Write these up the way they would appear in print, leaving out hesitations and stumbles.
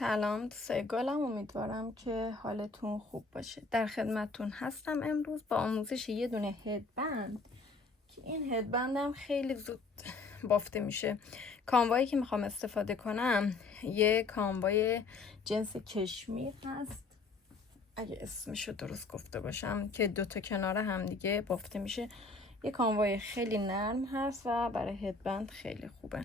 سلام دوستای گلم، امیدوارم که حالتون خوب باشه. در خدمتتون هستم امروز با آموزش یه دونه هدبند که این هدبندم خیلی زود بافته میشه. کاموایی که میخوام استفاده کنم یه کاموای جنس کشمیر هست، اگه اسمشو درست گفته باشم، که دوتا کنار هم دیگه بافته میشه. یه کاموای خیلی نرم هست و برای هدبند خیلی خوبه.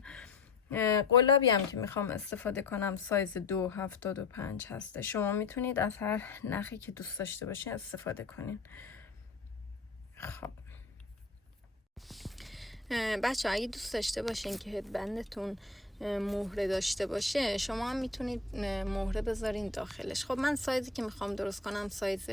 قلابی هم که میخوام استفاده کنم سایز 2.75 هسته. شما میتونید از هر نخی که دوست داشته باشین استفاده کنین. خب بچه اگه دوست داشته باشین که هدبندتون مهره داشته باشه، شما هم میتونید مهره بذارین داخلش. خب من سایزی که میخوام درست کنم سایز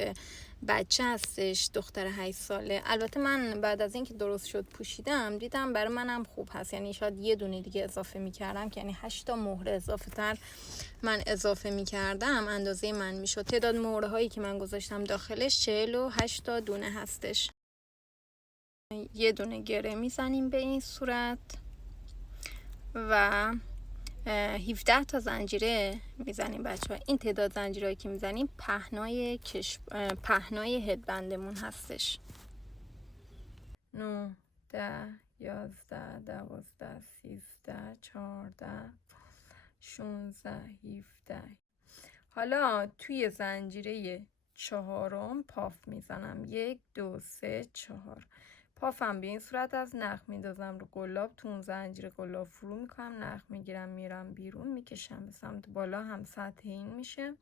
بچه هستش، دختر 8 ساله. البته من بعد از اینکه درست شد پوشیدم دیدم برای منم خوب هست، یعنی شاید یه دونه دیگه اضافه میکردم که یعنی 8 تا مهره اضافه تر من اضافه میکردم اندازه من میشد. تعداد مهره هایی که من گذاشتم داخلش 48 تا دونه هستش. یه دونه گره میزنیم به این صورت و 17 تا زنجیره میزنیم بچه ها. این تعداد زنجیرهایی که میزنیم پهنای هدبندمون هستش. 9 10 11 12 13 14 16 17. حالا توی زنجیره چهارم پاف میزنم. 1 2 3 4. پافم به این صورت از نخ میندازم رو قلاب، تو اون زنجیر قلاب فرو میکنم، نخ میگیرم میرم بیرون، میکشم به سمت بالا، هم سطح این میشه.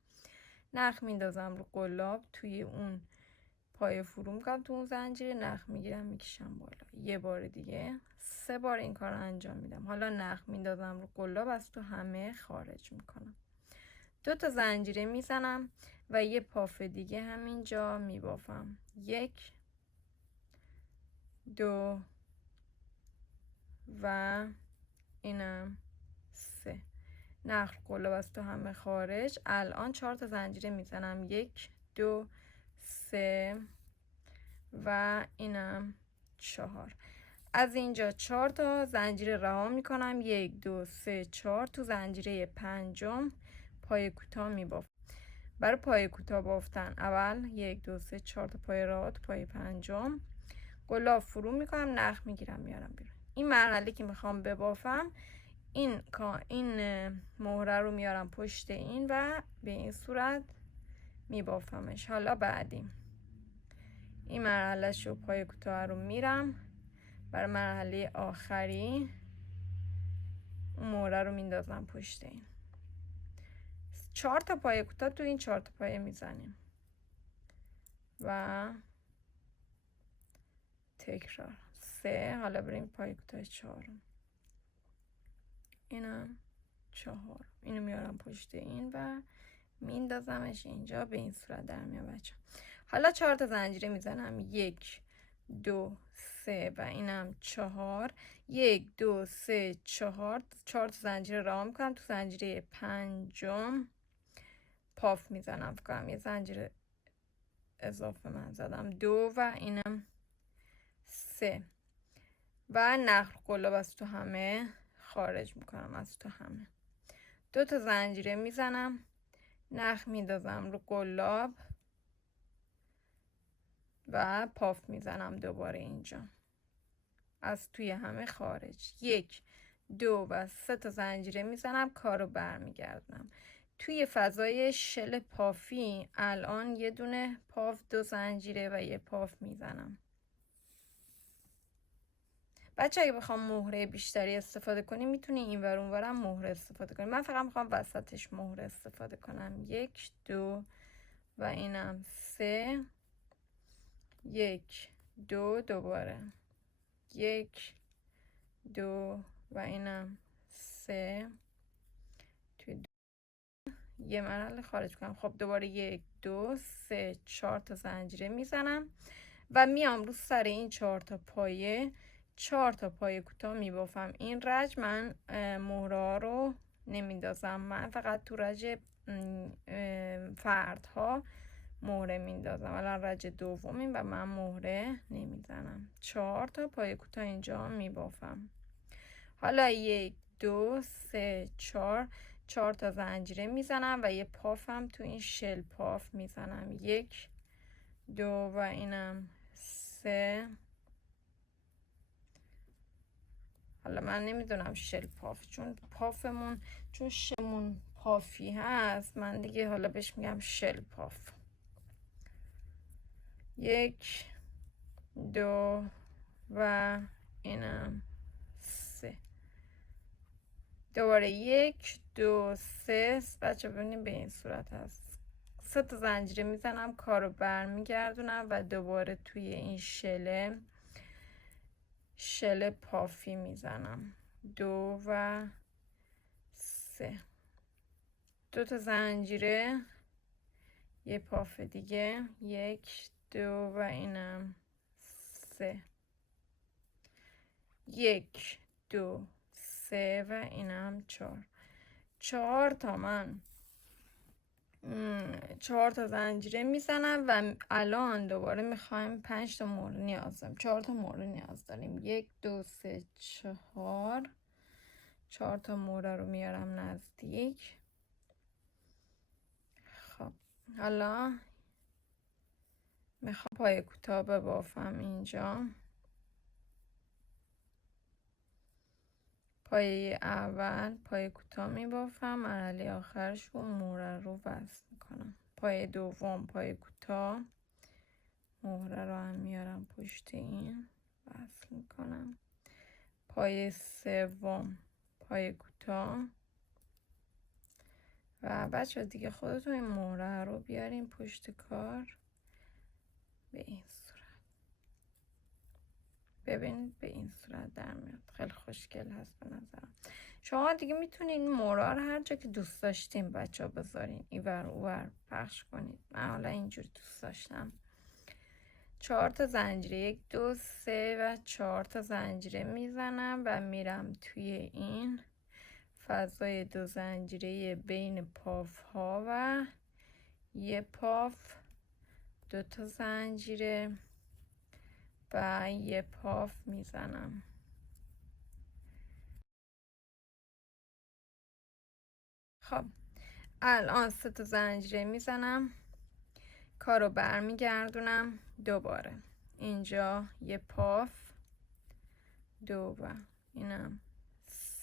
نخ میندازم رو قلاب، توی اون پای فرو میکنم تو اون زنجیر، نخ میگیرم میکشم بالا. یه بار دیگه 3 بار این کار رو انجام میدم. حالا نخ میندازم رو قلاب، از تو همه خارج میکنم. 2 تا زنجیره میزنم و یه پاف دیگه همینجا میبافم. 1 2 و اینم 3. نخل قلاب از تو همه خارج. الان 4 تا زنجیره میزنم. 1 2 3 و اینم 4. از اینجا 4 تا زنجیره رها میکنم. 1 2 3 4. تو زنجیره پنجم پای کوتاه میبافم. برای پای کوتاه بافتن اول 1 2 3 4 تا پای رها، تو پای پنجم قلاب فرو میکنم، نخ میگیرم میارم بیرون. این مرحله که میخوام ببافم، این مهره رو میارم پشت این و به این صورت میبافمش. حالا بعدی این مرحله شو پای کوتاه رو میرم، برای مرحله آخری اون مهره رو میندازم پشت این. 4 تا پای کوتاه تو این 4 تا پایه میزنیم و تکرار 3. حالا بریم پای کوتاه 4. اینم 4. اینو میارم پشت این و میندازمش اینجا، به این صورت در میاد بچه. حالا 4 تا زنجیره میزنم. 1 2 3 و اینم 4. 1 2 3 4. 4 تا زنجیره رها میکنم، تو زنجیره پنجم پاف میزنم. فکر کنم یه زنجیره اضافه من زدم. 2 و اینم 3 و نخل قلاب از تو همه خارج میکنم، از تو همه. 2 تا زنجیره میزنم، نخ میندازم رو قلاب و پاف میزنم دوباره اینجا، از توی همه خارج. 1 2 و 3 تا زنجیره میزنم، کارو برمیگردم. توی فضای شل پافی الان یه دونه پاف، 2 زنجیره و یه پاف میزنم. بچه اگه بخوام مهره بیشتری استفاده کنیم میتونی این ور اون ورم مهره استفاده کنیم. من فقط میخوام وسطش مهره استفاده کنم. 1 2 و اینم 3. 1 2 دوباره 1 2 و اینم 3. توی یه مرحله خارج کنم. خب دوباره 1 2 3 4 تا زنجیره میزنم و میام رو سر این 4 تا پایه 4 تا پایه کوتاه میبافم. این رج من مهره رو نمیندازم، من فقط تو رج فردها مهره میندازم. الان رج دومیم و من مهره نمیزنم. 4 تا پایه کوتاه اینجا میبافم. حالا 1 2 3 4. 4 تا زنجیره میزنم و یه پافم تو این شل پاف میزنم. 1 2 و اینم 3. حالا من نمیدونم شل پاف چون پافمون چون شمون پافی هست من دیگه حالا بهش میگم شل پاف. 1 2 و اینم 3. دوباره 1 2 3. بچه ببینیم به این صورت هست. 3 تا زنجیره میزنم، کارو برمیگردونم و دوباره توی این شل پافی میزنم. 2 و 3. 2 تا زنجیره، یه پاف دیگه. 1 2 و اینم 3. 1 2 3 و اینم 4. 4 تا من 4 تا زنجیره میزنم و الان دوباره میخوایم 5 تا مهره نیاز داریم. 4 تا مهره نیاز داریم. 1 2 3 4. 4 تا مهره رو میارم نزدیک. خب حالا میخوام پای کوتاه ببافم اینجا. پایه اول پای کوتاه میبافم، مرحله آخرش رو مهره رو وصل میکنم. پایه دوم پای کوتاه، مهره رو هم میارم پشت این وصل میکنم. پایه سوم پای کوتاه و بچه دیگه خودتون این مهره رو بیارین پشت کار به این صورت. ببینید به این صورت در میاد. خیلی خوشگل هست به نظرم. شما دیگه میتونین مهره رو هر جا که دوست داشتین بچه ها بذارین، اینور اونور پخش کنید. من حالا اینجوری دوست داشتم. 4 تا زنجیره 1 2 3 و 4 تا زنجیره میزنم و میرم توی این فضای 2 زنجیره بین پاف ها و یه پاف، 2 تا زنجیره و یه پاف میزنم. خب الان 3 تا زنجیره میزنم، کارو برمیگردونم دوباره. اینجا یه پاف، 2 و اینم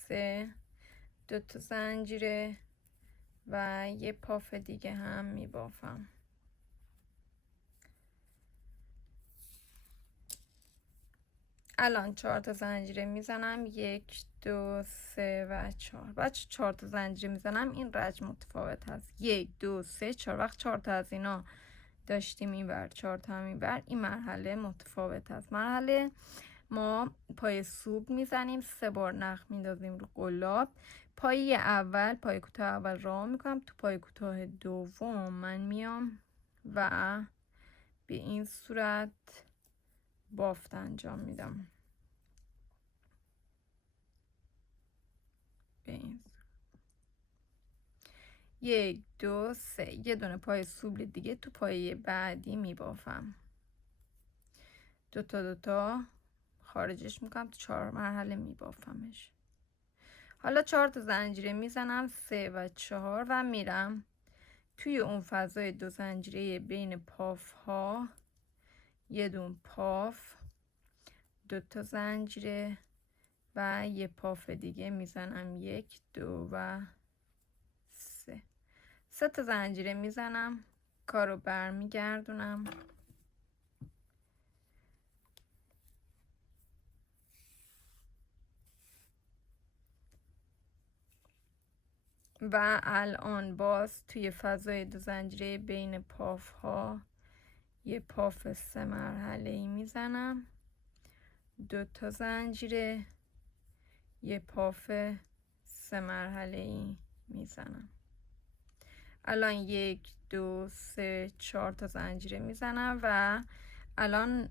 3، 2 تا زنجیره و یه پاف دیگه هم میبافم. الان 4 تا زنجیره میزنم، 1 2 3 و 4. بچه 4 تا زنجیره میزنم، این رج متفاوت هست. 1 2 3 4. وقت 4 تا از اینا داشتیم اینور، 4 تا هم اینور، این مرحله متفاوت هست. مرحله ما پای سوب میزنیم، 3 بار نخ میندازیم رو قلاب. پای اول پای کوتاه اول راه میکنم، تو پای کوتاه دوم من میام و به این صورت بافت انجام میدم. به این 1 2 3. یه دونه پای سوبل دیگه تو پای بعدی میبافم. 2 تا 2 تا خارجش میکنم، تو 4 مرحله میبافمش. حالا 4 تا زنجیره میزنم، 3 و 4 و میرم توی اون فضای 2 زنجیره بین پاف ها، یه دون پاف، 2 تا زنجیره و یه پاف دیگه میزنم. 1 2 و 3. 3 تا زنجیره میزنم، کارو برمیگردونم و الان باز توی فضای 2 زنجیره بین پاف ها یه پاف 3 مرحله ای میزنم، 2 تا زنجیره، یه پاف 3 مرحله ای میزنم. الان 1 2 3 4 تا زنجیره میزنم و الان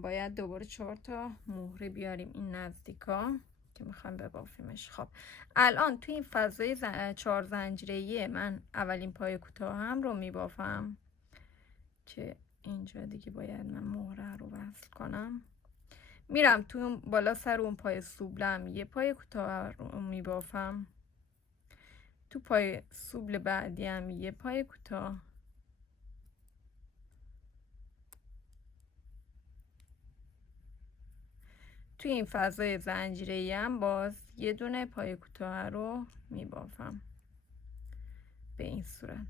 باید دوباره 4 تا مهره بیاریم این نزدیکا که میخوام ببافیمش. خب الان توی این فضای 4 زنجیره من اولین پای کوتاه هم رو میبافم که اینجا دیگه باید من مهره رو وصل کنم. میرم توی اون بالا سر اون پای سوبلم یه پای کوتاه رو میبافم، تو پای سوبل بعدی هم یه پای کوتاه، توی این فضای زنجیره‌ای هم باز یه دونه پای کوتاه رو میبافم به این صورت.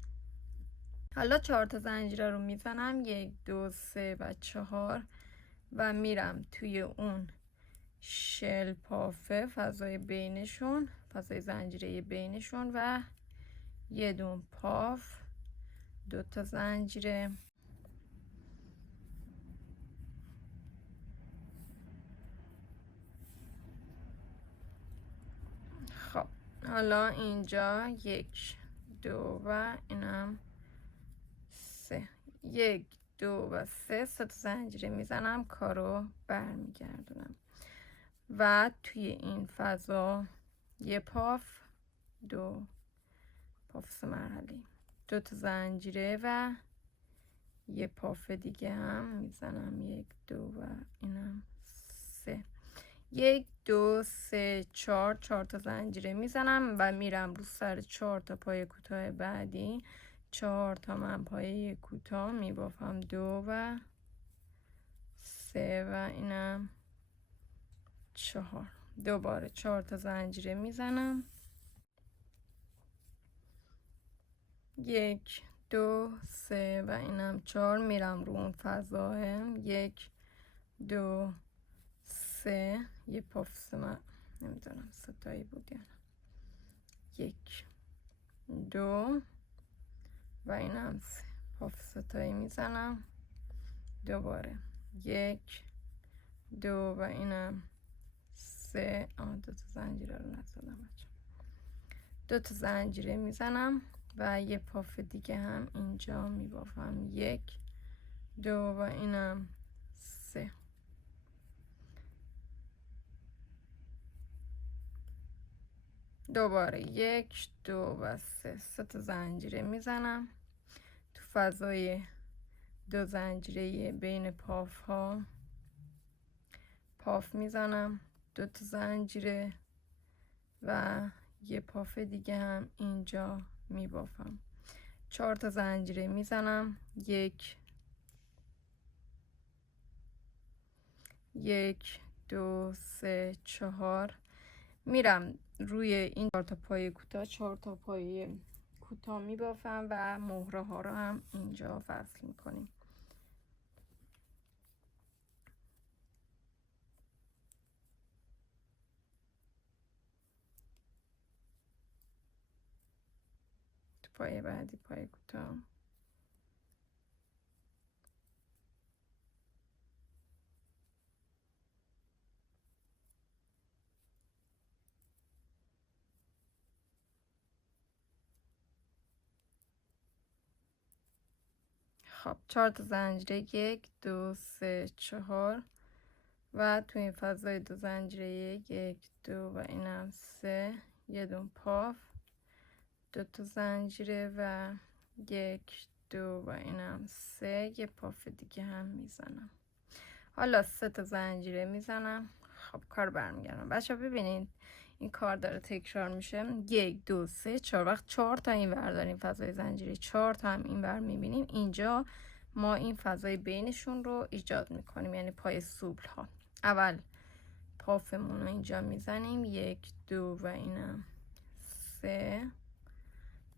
حالا 4 تا زنجیره رو میزنم، 1 2 3 و 4 و میرم توی اون شل پافه، فضای بینشون، فضای زنجیره بینشون و یه دون پاف، 2 تا زنجیره. خب حالا اینجا 1 2 و اینم 3، 1 2 و 3 تا زنجیره میزنم، کارو برمیگردونم و توی این فضا یه پاف، 2 پاف 3 مرحله، 2 تا زنجیره و یه پاف دیگه هم میزنم، 1 2 و اینم 3، 1 2 3 4 تا زنجیره میزنم و میرم رو سر 4 تا پای کوتاه بعدی، 4 تا من پای کوتاه میبافم، 2 و 3 و اینم 4، دوباره 4 تا زنجیره میزنم، 1 2 3 و اینم 4، میرم رو اون فضاه، 1 2 3 یه پاف 3، من نمیدونم ستایی بود یا نه، 1 2 و اینم 3 پاف ستایی میزنم، دوباره 1 2 و اینم 3، 2 تا زنجیره رو نزدم بچه، 2 تا زنجیره میزنم و یه پاف دیگه هم اینجا میبافم، 1 2 و اینم 3، دوباره 1 2 و 3 تا زنجیره میزنم تو فضای 2 زنجیره بین پاف ها، پاف میزنم، 2 تا زنجیره و یه پاف دیگه هم اینجا میبافم، 4 تا زنجیره میزنم، 1 2 3 4، میرم روی این 4 تا پای کوتاه، 4 تا پای کوتاه میبافم و مهره ها رو هم اینجا وصل میکنیم. تو پای بعدی پای کوتاه، خب 4 تا زنجیره، 1 2 3 4 و تو این فضای 2 زنجیره 1 2 و اینم 3، یه دون پاف، 2 تا زنجیره و 1 2 و اینم 3، یه پاف دیگه هم میزنم. حالا 3 تا زنجیره میزنم. خب کار برمیگردم بچه ها، ببینید این کار داره تکرار میشه، 1 2 3 4، وقت 4 تا این ور داریم فضای زنجیره، 4 تا هم این ور میبینیم، اینجا ما این فضای بینشون رو ایجاد میکنیم، یعنی پای سوبل ها. اول پافمون رو اینجا میزنیم، 1 2 و اینم 3،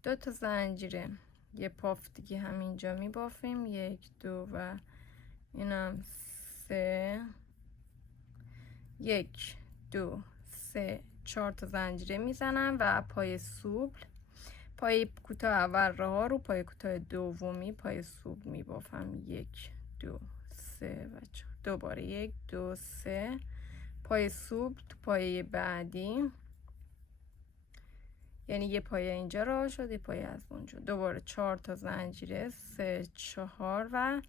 2 تا زنجیره، یه پاف دیگه هم اینجا میبافیم، 1 2 و اینم 3، 1 2 3 4 تا زنجیره میزنم و پای سوبل، پای کوتاه اول راه رو پای کوتاه دومی پای سوبل میبافم، 1 2 3 و 4، دوباره 1 2 3 پای سوبل تو پایه بعدی، یعنی یه پایه اینجا راه شد، یه پایه از اونجا، دوباره 4 تا زنجیره، 3 4 و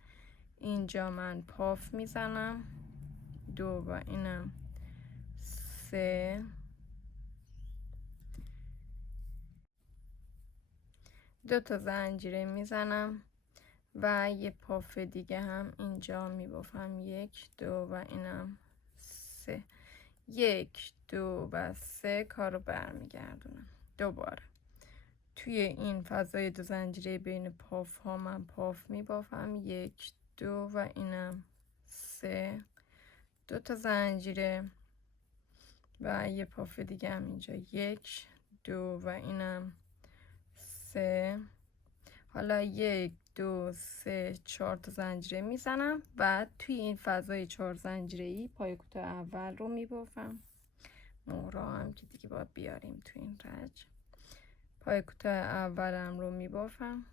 اینجا من پاف میزنم، 2 و اینم 3، 2 تا زنجیره میزنم و یه پاف دیگه هم اینجا میبافم، 1 2 و اینم 3، 1 2 و 3، کارو برمیگردونم، دوباره توی این فضای 2 زنجیره بین پاف ها من پاف میبافم. 1 2 و اینم 3. 2 تا زنجیره و یه پاف دیگه هم اینجا. 1 2 و اینم 3. حالا 1 2 3 4 تا زنجیره میزنم و توی این فضای 4 زنجیره‌ای پای کوتاه اول رو میبافم. مهرا هم که دیگه باید بیاریم تو این رج. پای کوتاه اولم رو میبافم.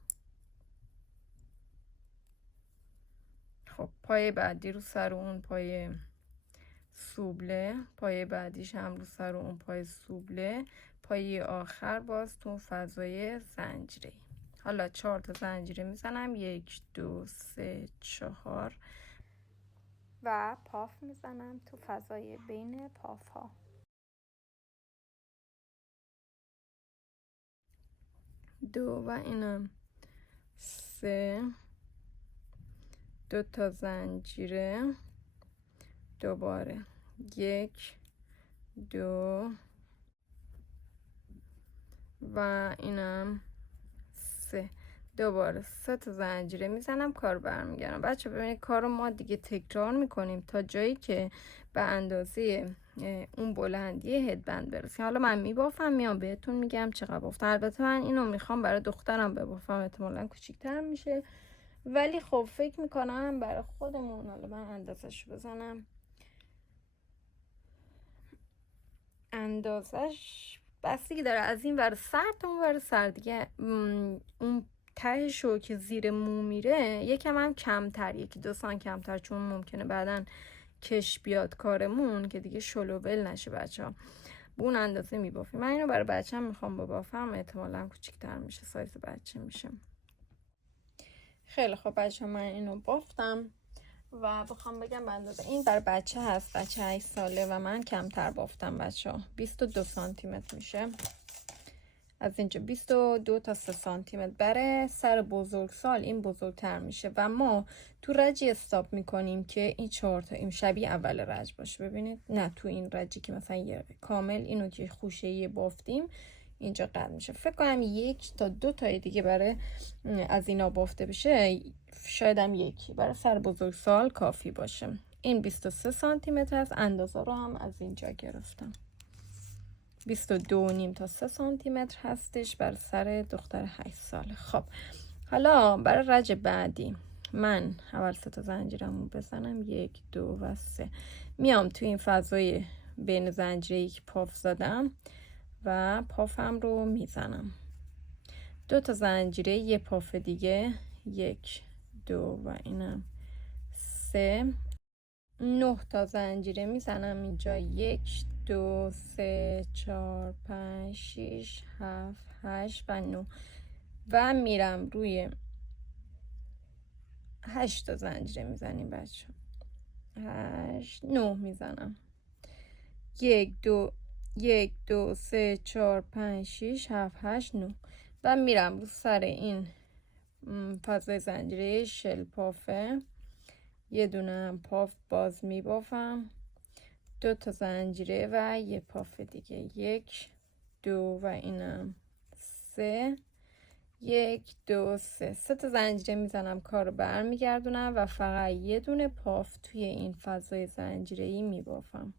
خب پای بعدی رو سر اون پای سوبله، پای بعدیش هم رو سر اون پای سوبله، پای آخر باز تو فضای زنجیره. حالا 4 تا زنجیره میزنم. 1 2 3 4 و پاف میزنم تو فضای بین پاف ها. 2 و اینم 3. 2 تا زنجیره، دوباره 1 2 و اینم 3. دوباره 3 تا زنجیره میزنم، کار برمیگردم. بچه ببینید کار رو ما دیگه تکرار میکنیم تا جایی که به اندازه اون بلندی هدبند برسیم. حالا من میبافم، میام بهتون میگم چقدر بافتم. البته من اینو میخوام برای دخترم ببافم، احتمالاً کوچیک‌تر میشه، ولی خب فکر میکنم برای خودمون. حالا من اندازش بزنم. اندازش بستگی داره از این ور سر تا اون ور سر دیگه. اون تهشو که زیر مو میره یکم هم کمتر، 1 2 سانتی کمتر، چون ممکنه بعدن کش بیاد کارمون که دیگه شلوول نشه بچه ها. به اون اندازه میبافیم. من اینو برای بچه هم میخوام ببافم، احتمالا کوچیک‌تر میشه، سایز بچه میشه. خیلی خب بچه من اینو بافتم و بخوام بگم به اندازه این برای بچه هست، بچه 8 ساله و من کمتر بافتم بچه ها. 22 سانتی متر میشه. از اینجا 22 تا 3 سانتی متر. برای سر بزرگسال این بزرگتر میشه و ما تو رجی استاپ میکنیم که این 4 تا این شبیه اول رج باشه. ببینید نه تو این رجی که مثلا یه کامل اینو که خوشه یه بافتیم اینجا قد میشه. فکر کنم 1 تا 2 تا دیگه برای از اینا بافته بشه، شاید هم یکی برای سر بزرگسال کافی باشه. این 23 سانتی متر است. اندازه رو هم از اینجا گرفتم. 22.5 تا 3 سانتی متر هستش بر سر دختر 8 ساله. خب حالا برای رج بعدی من اول 3 تا زنجیرمو بزنم. 1 2 و 3. میام تو این فضای بین زنجیره‌ای که پاف زدم و پافم رو میزنم. 2 تا زنجیره، یه پاف دیگه. 1 2 و اینم 3. 9 تا زنجیره میزنم اینجا. 1 2 3 4 5 6 7 8 و 9 و میرم روی 8 تا زنجیره میزنیم بچه. 8 9 میزنم. 1 2 1 2 3 4 5 6 7 8 9 و میرم رو سر این فضای زنجیره شل پافه. یه دونه پاف باز میبافم. 2 تا زنجیره و یه پاف دیگه. 1 2 و اینم 3. 1 2 3. 3 تا زنجیره میزنم، کارو برمیگردونم و فقط یه دونه پاف توی این فضای زنجیره‌ای میبافم.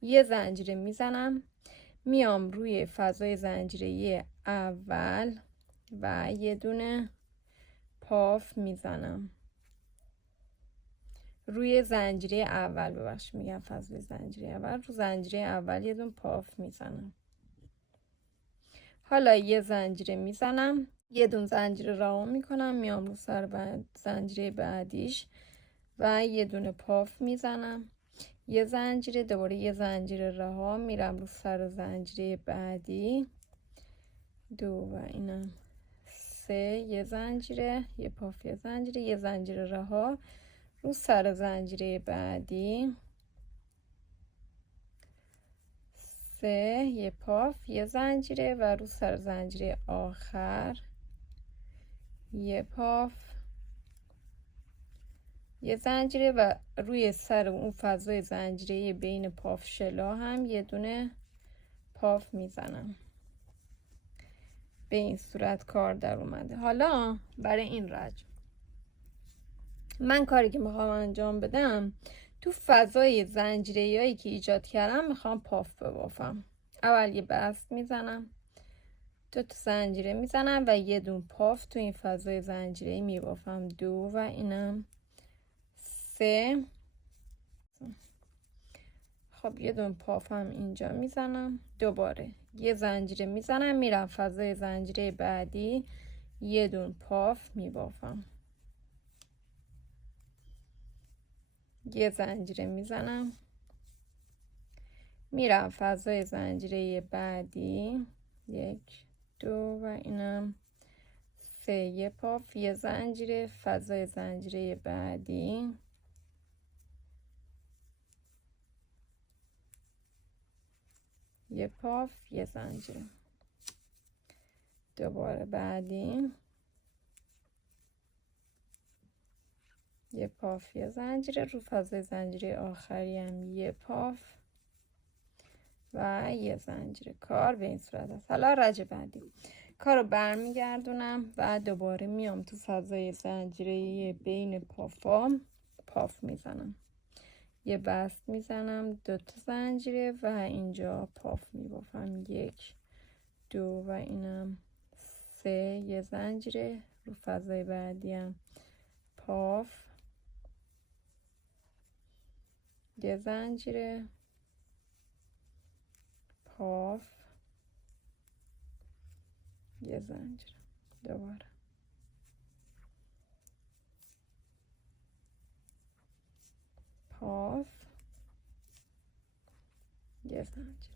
یه زنجیره میزنم، میام روی فضای زنجیره‌ای اول و یه دونه پاف میزنم روی زنجیره اول. ببخشید میگم فضای زنجیره اول. رو زنجیره اول یه دونه پاف میزنم. حالا یه زنجیره میزنم، یه دونه زنجیره رها میکنم، میام رو سر زنجیره بعدیش و یه دونه پاف میزنم. یه زنجیره، دوباره یه زنجیره رها، میرم رو سر زنجیره بعدی. 2 و اینم 3. یه زنجیره، یه پاف، یه زنجیره، یه زنجیره رها، رو سر زنجیره بعدی. 3. یه پاف، یه زنجیره و رو سر زنجیره آخر یه پاف، یه زنجیره و روی سر اون فضای زنجیره بین پاف شلا هم یه دونه پاف میزنم. به این صورت کار در اومده. حالا برای این رجل من کاری که میخوام انجام بدم، تو فضای زنجیره‌ای هایی که ایجاد کردم میخوام پاف ببافم. اول یه بست میزنم، 2 تا زنجیره میزنم و یه دون پاف تو این فضای زنجیره‌ای میبافم. 2 و اینم 3. خب یه دون پافم اینجا میزنم، دوباره یه زنجیره میزنم، میرم فضای زنجیره بعدی، یه دون پاف میبافم، یه زنجیره میزنم، میرم فضای زنجیره بعدی، 1 2 و اینم 3. یه پاف، یه زنجیره، فضای زنجیره بعدی، یه پاف، یه زنجیره، دوباره بعدی، یه پاف، یه زنجیره، رو فضای زنجیره آخری هم یه پاف و یه زنجیره. کار به این صورت است. حالا رج بعدی کار رو برمیگردونم و دوباره میام تو فضای زنجیره بین پافام پاف میزنم، یه بست میزنم، 2 تا زنجیره و اینجا پاف میبافم، 1 2 و اینم 3. یه زنجیره، رو فضای بعدی هم پاف، یه زنجیره، پاف، یه زنجیره، دوباره پاف، یه زنجیره.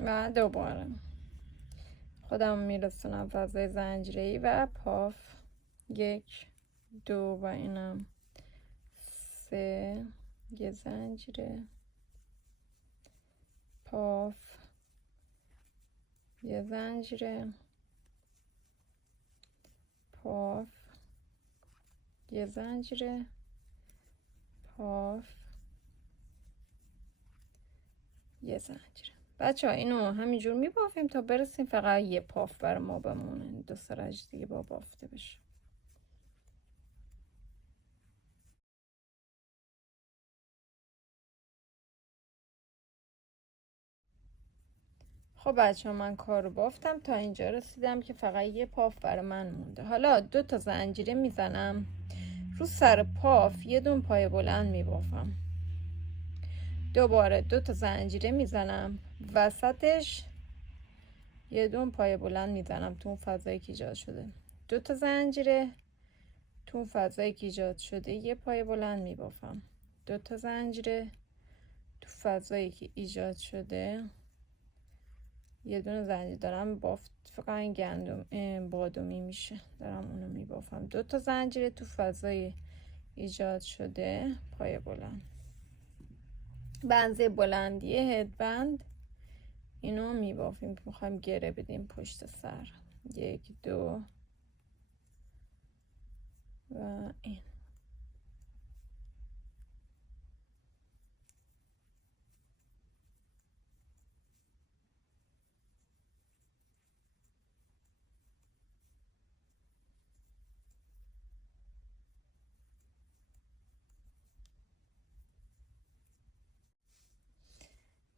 و دوباره خودم میرسونم فضای زنجیره‌ای و پاف، 1 2 و اینم 3. یه زنجیره، پاف، یه زنجیره، پاف، یه زنجیره، پاف، یه زنجیره. بچه ها اینو همینجور میبافیم تا برسیم فقط یه پاف بر ما بمونه، 2 رج دیگه با بافته بشه. خب بچه ها من کار رو بافتم تا اینجا رسیدم که فقط یه پاف برای من مونده. حالا 2 تا زنجیره میزنم، رو سر پاف یه دون پای بلند میبافم، دوباره 2 تا زنجیره میزنم، وسطش یه دون پای بلند میزنم تو اون فضایی که ایجاد شده، 2 تا زنجیره، تو اون فضایی که ایجاد شده یه پای بلند میبافم، 2 تا زنجیره، تو فضایی که ایجاد شده یه دونه زنجیره دارم بافت، فقط این گندم بادومی میشه، دارم اونو میبافم، 2 تا زنجیره، تو فضای ایجاد شده پای بلند، بنزه بلندی هدبند اینو میبافیم که میخوایم گره بدیم پشت سر، 1 2 و این.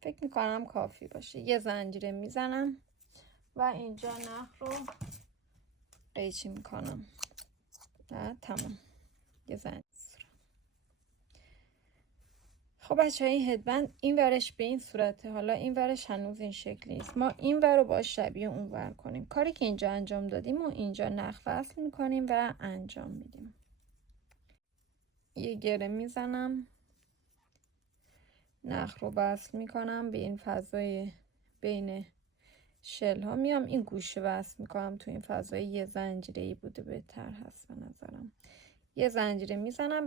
فکر میکنم کافی باشه. یه زنجیره میزنم و اینجا نخ رو قیچی میکنم و تمام. یه زنجیره. خب بچه ها این هدبند این ورش به این صورته، حالا این ورش هنوز این شکلی نیست، ما این ور رو با شبیه اون ور کنیم. کاری که اینجا انجام دادیم و اینجا نخ وصل میکنیم و انجام میدیم. یه گره میزنم، نخ رو وصل میکنم به این فضای بین شل ها، میام این گوشه وصل میکنم تو این فضای، یه زنجیره ای بوده بهتر هست به نظرم، یه زنجیره میزنم،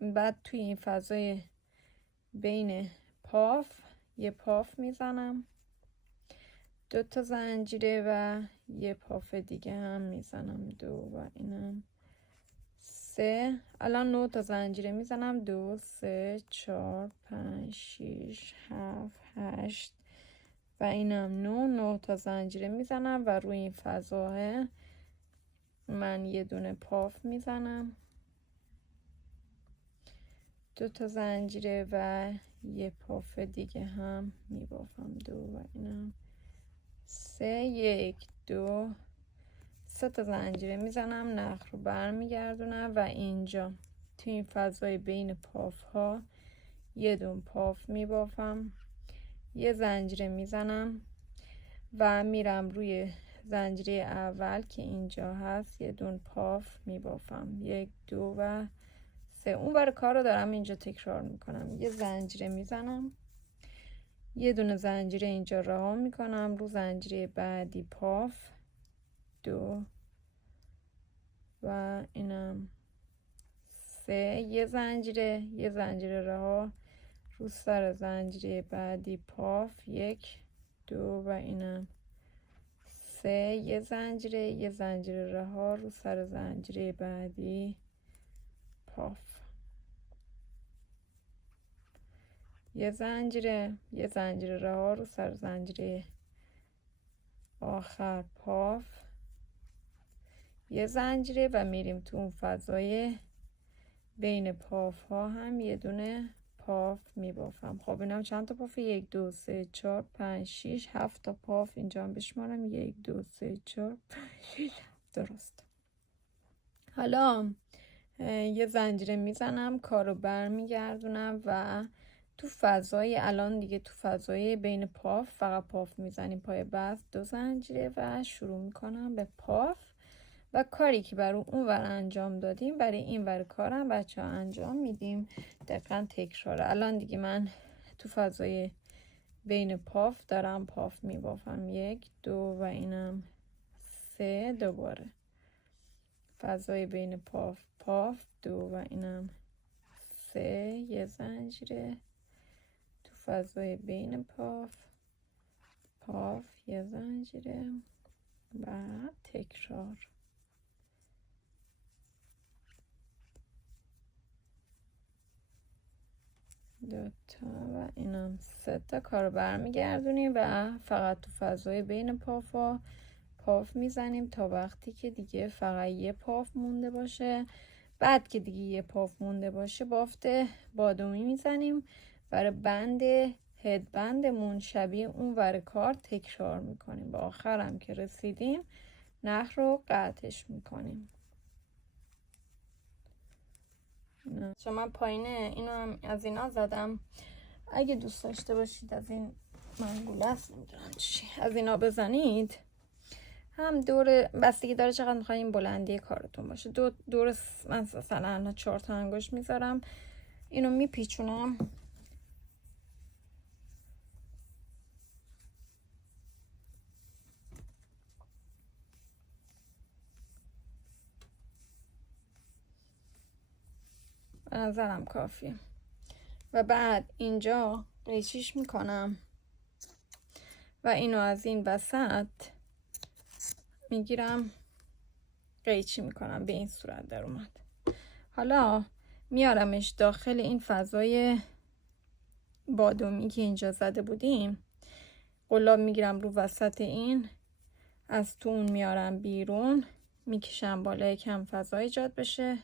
بعد توی این فضای بین پاف یه پاف میزنم، 2 تا زنجیره و یه پاف دیگه هم میزنم، 2 و اینم 3. الان 9 تا زنجیره میزنم، 2 3 4 5 6 7 8 و اینم 9 تا زنجیره میزنم و روی این فضاه من یه دونه پاف میزنم، 2 تا زنجیره و یه پاف دیگه هم میبافم، 2 و اینم 3 1 2 3 تا زنجیره میزنم، نخ رو برمیگردونم و اینجا توی این فضای بین پاف ها یه دون پاف میبافم، یه زنجیره میزنم و میرم روی زنجیره اول که اینجا هست یه دون پاف میبافم، 1 2 و 3. اون برای کار رو دارم اینجا تکرار میکنم، یه زنجیره میزنم، یه دونه زنجیره اینجا رها میکنم، رو زنجیره بعدی پاف 2 و اینم 3، یه زنجیره رها، رو سر زنجیره بعدی پاف 1 2 و اینم 3، یه زنجیره رها، رو سر زنجیره بعدی پاف، یه زنجیره رها، رو سر زنجیره آخر پاف، یه زنجیره و میریم تو اون فضای بین پاف ها هم یه دونه پاف میبافم. خب اینم چند تا پاف؟ 1 2 3 4 5 6 7 تا پاف اینجا هم بشمارم، 1 2 3 4 5 6 درست. حالا یه زنجیره میزنم، کارو برمیگردونم و تو فضای الان دیگه تو فضای بین پاف فقط پاف میزنیم، پای بست 2 زنجیره و شروع میکنم به پاف و کاری که برای اون ور انجام دادیم برای این ور کارم بچه ها انجام میدیم، دقیقا تکراره. الان دیگه من تو فضای بین پاف دارم پاف میبافم، 1 2 و اینم 3، دوباره فضای بین پاف 2 و اینم 3، یه زنجیره تو فضای بین پاف یه زنجیره و تکرار. دوتا و اینم 3 تا. کارو برمیگردونیم و فقط تو فضای بین پاف میزنیم تا وقتی که دیگه فقط یه پاف مونده باشه. بعد که دیگه یه پاف مونده باشه بافت بادامی میزنیم برای بند هدبندمون شبیه اون ور کار تکرار میکنیم. با آخرم که رسیدیم نخ رو قطعش میکنیم. چون من پایین اینو هم از اینا زدم، اگه دوست داشته باشید از این منگوله است نمیدونم چی از اینا بزنید، هم دور بستگی داره چقدر میخواین این بلندی کارتون باشه. دور من مثلا 4 تا انگشت میذارم، اینو میپیچونم به نظرم کافیه و بعد اینجا قیچیش میکنم و اینو از این وسط میگیرم قیچی میکنم، به این صورت در اومد. حالا میارمش داخل این فضای بادامی که اینجا زده بودیم، قلاب میگیرم رو وسط این، از تو اون میارم بیرون، میکشم بالا یکم فضا ایجاد بشه.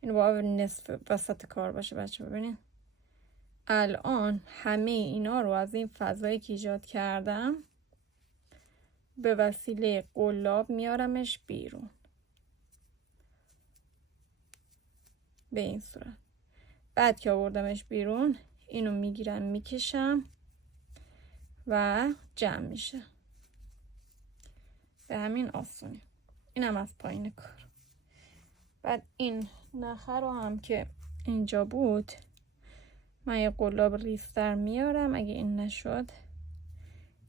اینو باید نصف وسط کار باشه بچه. ببینید الان همه اینا رو از این فضایی که ایجاد کردم به وسیله قلاب میارمش بیرون به این صورت. بعد که آوردمش بیرون اینو میگیرم میکشم و جمع میشه به همین آسونی. اینم از پایین کار. بعد این نخه رو هم که اینجا بود من یه قلاب ریستر میارم، اگه این نشد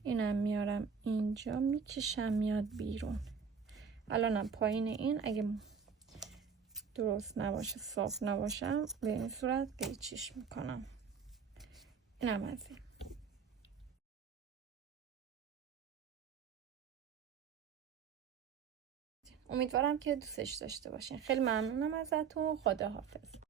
اینم میارم اینجا میکشم میاد بیرون. الانم پایین این اگه درست نباشه صاف نباشم به این صورت قیچیش میکنم. اینم از این. امیدوارم که دوستش داشته باشین. خیلی ممنونم ازتون. خداحافظ.